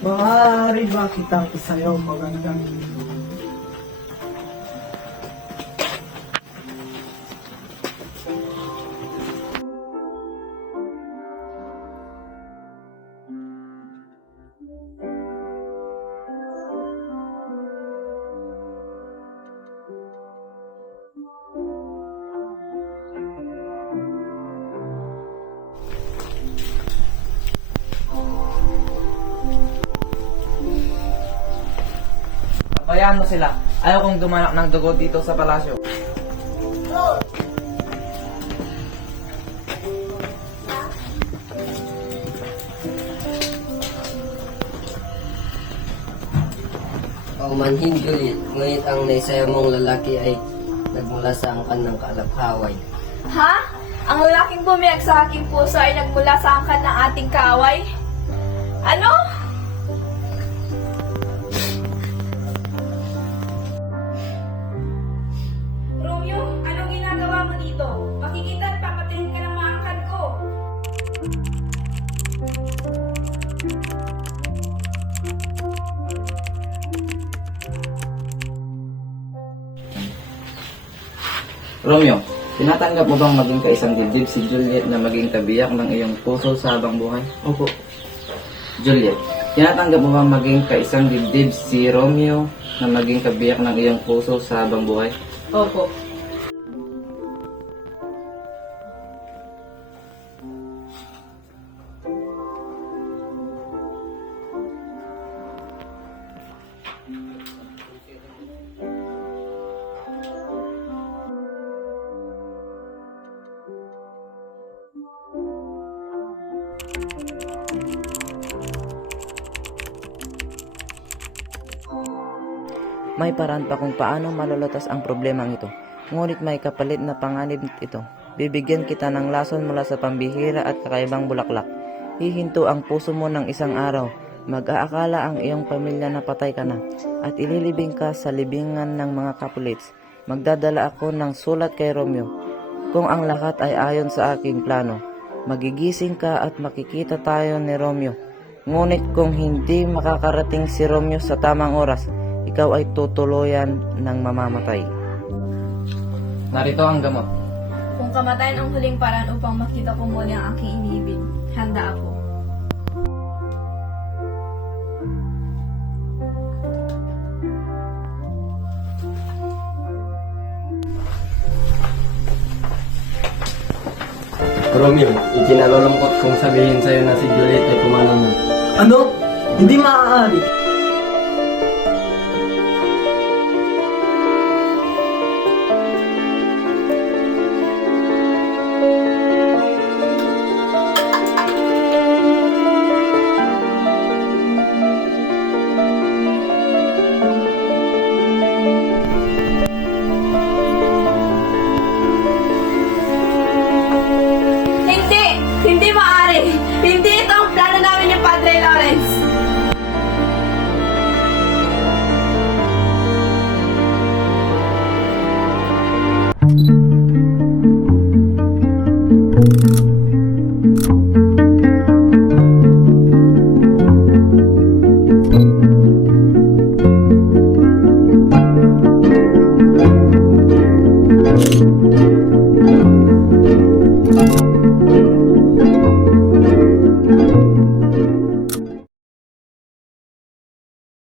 Maaari ba kitang isayaw magandang Bayaan mo sila. Ayaw kong dumanak ng dugo dito sa palasyo. Paumanhin, Juliet, ngunit ang naisaya mong lalaki ay nagmula sa angkan ng kalabhaway. Ha? Ang lalaking bumiyag sa aking puso ay nagmula sa angkan ng ating kaaway? Ano? Romeo, anong ginagawa mo dito? Makikita at papatayin ka ng mga angkan ko. Romeo, tinatanggap mo bang maging kaisang dibdib si Juliet na maging kabiyak ng iyong puso sa habang buhay? Opo. Juliet, tinatanggap mo bang maging kaisang dibdib si Romeo na maging kabiyak ng iyong puso sa habang buhay? Opo. May paraan pa kung paano malulutas ang problemang ito. Ngunit may kapalit na panganib ito. Bibigyan kita ng lason mula sa pambihira at kakaibang bulaklak. Hihinto ang puso mo ng isang araw. Mag-aakala ang iyong pamilya na patay ka na. At ililibing ka sa libingan ng mga kapulits. Magdadala ako ng sulat kay Romeo. Kung ang lahat ay ayon sa aking plano, magigising ka at makikita tayo ni Romeo. Ngunit kung hindi makakarating si Romeo sa tamang oras, ikaw ay tutuluyan ng mamamatay. Narito ang gamot. Kung kamatayan ang huling paraan upang makita ko muli ang aking iniibig, handa ako. Romeo, ikinalulungkot kong sabihin sa'yo na si Juliet ay pumanaw na. Ano? Hindi maaari.